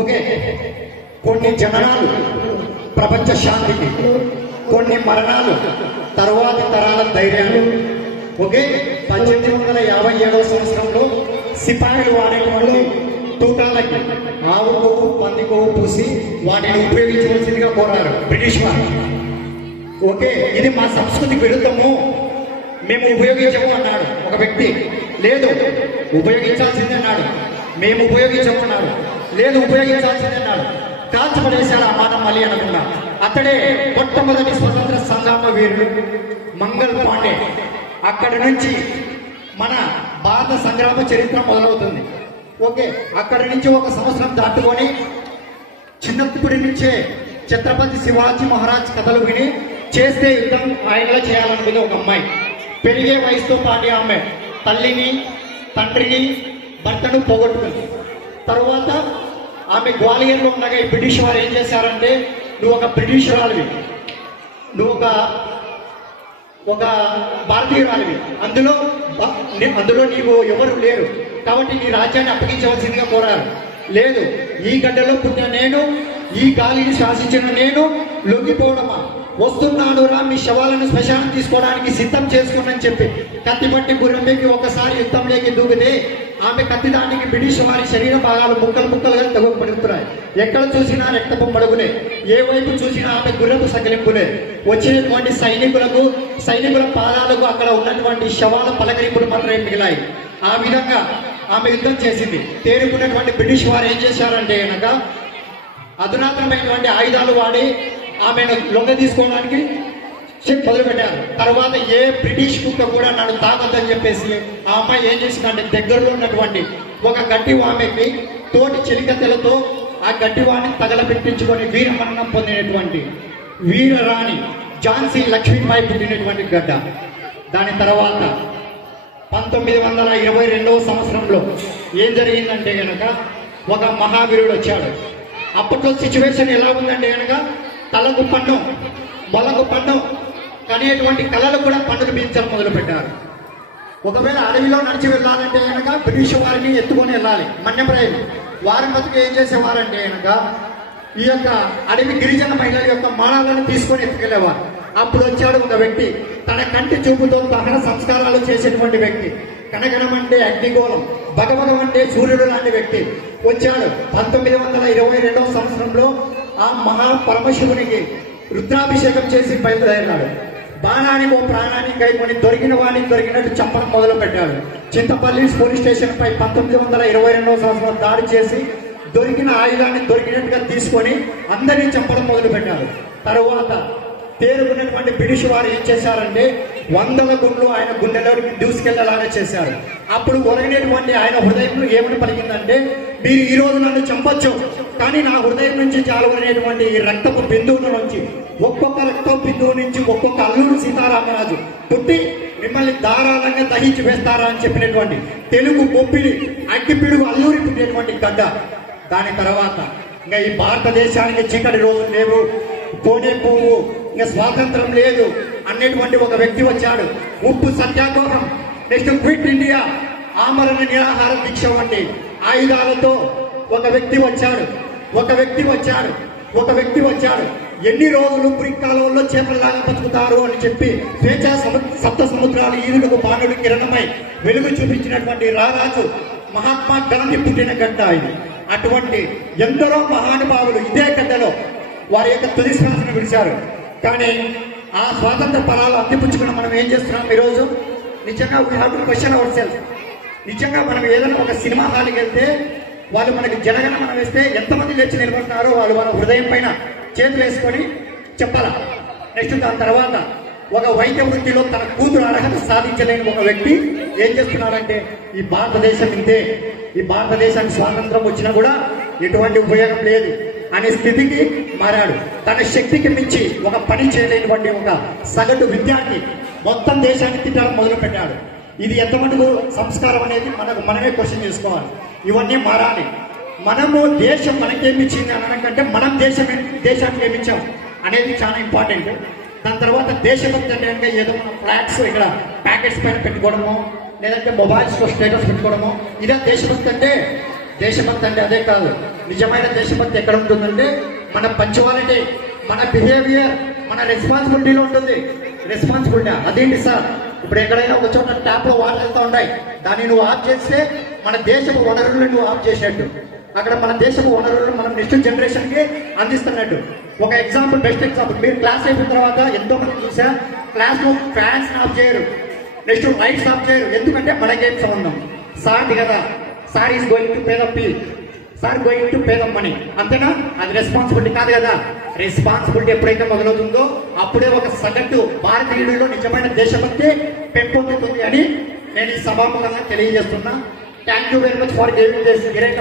Okay, కొన్ని జననాలు ప్రపంచ శాంతికి, కొన్ని మరణాలు తరువాతి తరాల ధైర్యాలు. ఓకే, 1857 సంవత్సరంలో సిపాయిలు వాడేటువంటి తూటాలకి ఆవు కొవ్వు పంది కొవ్వు పూసి వాటిని ఉపయోగించవలసిందిగా కోరారు బ్రిటిష్ వారు. ఓకే, ఇది మా సంస్కృతికి విరుద్ధము, మేము ఉపయోగించము అన్నాడు ఒక వ్యక్తి. లేదు, ఉపయోగించాల్సిందే అన్నాడు. మేము ఉపయోగించము అన్నాడు. లేదు, ఉపయోగించాల్సిందే అన్నాడు. కాల్చబడేశారు ఆ మాట మళ్ళీ అనకుండా. అతడే మొట్టమొదటి స్వతంత్ర సంగ్రామ వీరుడు మంగళ్ పాండే. అక్కడి నుంచి మన భారత సంగ్రామ చరిత్ర మొదలవుతుంది. ఓకే, అక్కడి నుంచి ఒక సంవత్సరం దాటుకొని చిన్నప్పటి నుంచే ఛత్రపతి శివాజీ మహారాజ్ కథలు విని చేస్తే యుద్ధం ఆయనలా చేయాలనుకుంది ఒక అమ్మాయి. పెరిగే వయసుతో పాటు ఆమె తల్లిని తండ్రిని భర్తను పోగొట్టుకుంది. తరువాత ఆమె గ్వాలియర్లో ఉండగా ఈ బ్రిటిష్ వారు ఏం చేశారంటే, నువ్వు ఒక బ్రిటిష్ రాలివి, నువ్వు ఒక భారతీయురాలివి, అందులో నీవు ఎవరు లేరు కాబట్టి నీ రాజ్యాన్ని అప్పగించవలసిందిగా కోరారు. లేదు, ఈ గడ్డలో పుట్టిన నేను, ఈ గాలిని శ్వాసించిన నేను లొంగిపోవడమా, వస్తున్నాడు రా మీ శవాలను శ్మశానం తీసుకోవడానికి సిద్ధం చేసుకోమని చెప్పి కత్తిపట్టి గుర్రంపైకి ఒకసారి యుద్ధంలోకి దూకితే ఆమె కత్తి దానికి బ్రిటిష్ వారి శరీర భాగాలు ముక్కలు ముక్కలుగా తగుపడుతున్నాయి. ఎక్కడ చూసినా రక్తపు మడుగులే, ఏ వైపు చూసినా ఆమె గుర్రపు సకిలింపులే. వచ్చినటువంటి సైనికుల పాదాలకు అక్కడ ఉన్నటువంటి శవాల పలకరింపులు మాత్రమే మిగిలాయి. ఆ విధంగా ఆమె యుద్ధం చేసింది. తేరుకున్నటువంటి బ్రిటిష్ వారు ఏం చేశారంటే కనుక అధునాతనమైనటువంటి ఆయుధాలు వాడి ఆమెను లొంగ తీసుకోవడానికి మొదలుపెట్టారు. తర్వాత ఏ బ్రిటిష్ కుక్క కూడా నన్ను తాగొద్దని చెప్పేసి ఆ అమ్మాయి ఏం చేసిందంటే దగ్గరలో ఉన్నటువంటి ఒక గడ్డి వామెకి తోటి చెలికత్తెలతో ఆ గడ్డి వాణి తగలబెట్టించుకొని వీరమరణం పొందినటువంటి వీరరాణి ఝాన్సీ లక్ష్మీబాయి పుట్టినటువంటి గడ్డ. దాని తర్వాత 1922 సంవత్సరంలో ఏం జరిగిందంటే కనుక ఒక మహావీరుడు వచ్చాడు. అప్పట్లో సిచ్యువేషన్ ఎలా ఉందంటే కనుక తలకు పన్ను మొలకు పన్ను కనేటువంటి కళలు కూడా పన్నులు పెంచడం మొదలుపెట్టారు. ఒకవేళ అడవిలో నడిచి వెళ్ళాలంటే కనుక బ్రిటిష్ వారిని ఎత్తుకొని వెళ్ళాలి. మన్యప్రాయులు వారి మతుకు ఏం చేసేవారంటే కనుక ఈ యొక్క అడవి గిరిజన మహిళల యొక్క మానాలను తీసుకొని ఎత్తుకెళ్లేవారు. అప్పుడు వచ్చాడు ఒక వ్యక్తి, తన కంటి చూపుతో దహన సంస్కారాలు చేసేటువంటి వ్యక్తి. కనగనం అంటే అగ్నిగోళం, భగభగం అంటే సూర్యుడు లాంటి వ్యక్తి వచ్చాడు. 1922 సంవత్సరంలో ఆ మహాపరమశివునికి రుద్రాభిషేకం చేసి బయలుదేరాడు. బాణానికి ఓ ప్రాణానికి కైకొని దొరికిన వాడిని దొరికినట్టు చంపడం మొదలు పెట్టాడు. చింతపల్లి పోలీస్ స్టేషన్ పై 1922 సంవత్సరం దాడి చేసి దొరికిన ఆయుధాన్ని దొరికినట్టుగా తీసుకొని అందరినీ చంపడం మొదలు పెట్టాడు. తరువాత తేరుకున్నటువంటి బ్రిటిష్ వారు ఏం చేశారంటే 100 గుండ్లు ఆయన గుండెలోకి దూసుకెళ్లేలాగా చేశారు. అప్పుడు ఒరగినటువంటి ఆయన హృదయంలో ఏమని పలికిందంటే, మీరు ఈ రోజు నన్ను చంపొచ్చు, కానీ నా హృదయం నుంచి జాలువనేటువంటి ఈ రక్తపు బిందువుల నుంచి ఒక్కొక్క రక్తపు బిందువు నుంచి ఒక్కొక్క అల్లూరు సీతారామరాజు పుట్టి మిమ్మల్ని ధారాళంగా దహించి వేస్తారా అని చెప్పినటువంటి తెలుగు బొప్పిలి అగ్గిపిడుగు అల్లూరి పుట్టినటువంటి గడ్డ. దాని తర్వాత ఇంకా ఈ భారతదేశానికి చీకటి రోజులు లేవు, కోనే పువ్వు, ఇంకా స్వాతంత్రం లేదు అన్నటువంటి ఒక వ్యక్తి వచ్చాడు. ఉప్పు సత్యాగ్రహం, నెక్స్ట్ క్విట్ ఇండియా, ఆమరణ నిరాహార దీక్ష వంటి ఆయుధాలతో ఒక వ్యక్తి వచ్చాడు. ఎన్ని రోజులు పురికాలంలో చేపలలాగా బతుకుతారు అని చెప్పి స్వేచ్ఛా సప్త సముద్రాలు ఈదులకు బాణుడు కిరణమై వెలుగు చూపించినటువంటి రారాజు మహాత్మా గాంధీ పుట్టిన గడ్డ ఇది. అటువంటి ఎందరో మహానుభావులు ఇదే గడ్డలో వారి యొక్క తుది శ్వాసను విడిచారు. కానీ ఆ స్వాతంత్ర ఫలాలు అందిపుచ్చుకుని మనం ఏం చేస్తున్నాం ఈరోజు? నిజంగా we have to question our self. నిజంగా మనం ఏదైనా ఒక సినిమా హాల్కి వెళ్తే వాళ్ళు మనకి జనగణమన వేస్తే ఎంతమంది లేచి నిలబడుతున్నారో వాళ్ళు వాళ్ళ హృదయం పైన చేతులు వేసుకొని చెప్పాలా. నెక్స్ట్ దాని తర్వాత ఒక వైద్య వృత్తిలో తన కూతురు అర్హత సాధించలేని ఒక వ్యక్తి ఏం చేస్తున్నాడంటే, ఈ భారతదేశం ఇంతే, ఈ భారతదేశానికి స్వాతంత్రం వచ్చినా కూడా ఎటువంటి ఉపయోగం లేదు అనే స్థితికి మారాడు. తన శక్తికి మించి ఒక పని చేయలేనిటువంటి ఒక సగటు విద్యార్థి మొత్తం దేశాన్ని తిట్టడం మొదలు పెట్టాడు. ఇది ఎంతమటుకు సంస్కారం అనేది మనమే క్వశ్చన్ చేసుకోవాలి. ఇవన్నీ మారాలి. మనము దేశం మనకేమిచ్చింది అనకంటే మనం దేశానికి ఏమిచ్చాం అనేది చాలా ఇంపార్టెంట్. దాని తర్వాత దేశభక్తి అంటే కనుక ఏదో మన ఫ్లాగ్స్ ఇక్కడ ప్యాకెట్స్ పైన పెట్టుకోవడము, లేదంటే మొబైల్స్లో స్టేటస్ పెట్టుకోవడము, ఇదే దేశభక్తి అంటే. దేశభక్తి అంటే అదే కాదు. నిజమైన దేశభక్తి ఎక్కడ ఉంటుందంటే మన పంచువాలిటీ, మన బిహేవియర్, మన రెస్పాన్సిబిలిటీలో ఉంటుంది. రెస్పాన్సిబిలిటీ అదేంటి సార్? ఇప్పుడు ఎక్కడైనా ఒక చోట ట్యాప్ లో వాటర్ వెళ్తా ఉన్నాయి, దాన్ని నువ్వు ఆఫ్ చేస్తే మన దేశపు వనరులను నువ్వు ఆఫ్ చేసినట్టు. అక్కడ మన దేశపు వనరులను మనం నెక్స్ట్ జనరేషన్ కి అందిస్తున్నట్టు. ఒక ఎగ్జాంపుల్, బెస్ట్ ఎగ్జాంపుల్, మీరు క్లాస్ అయిపోయిన తర్వాత ఎంతో మంది చూసా క్లాస్ లో ఫ్యాన్స్ ఆఫ్ చేయరు, నెక్స్ట్ లైట్స్ ఆఫ్ చేయరు. ఎందుకంటే మనకేం సంబంధం? సార్ కదా, sir is going to pay the fee, sir going to pay the money, అంతేనా? అది రెస్పాన్సిబిలిటీ కాదు కదా. రెస్పాన్సిబిలిటీ ఎప్పుడైతే మొదలవుతుందో అప్పుడే ఒక సగటు భారతీయుడిలో నిజమైన దేశభక్తి పెంపొందుతుంది అని నేను ఈ సభాముఖంగా తెలియజేస్తున్నా. Thank you very much for giving this great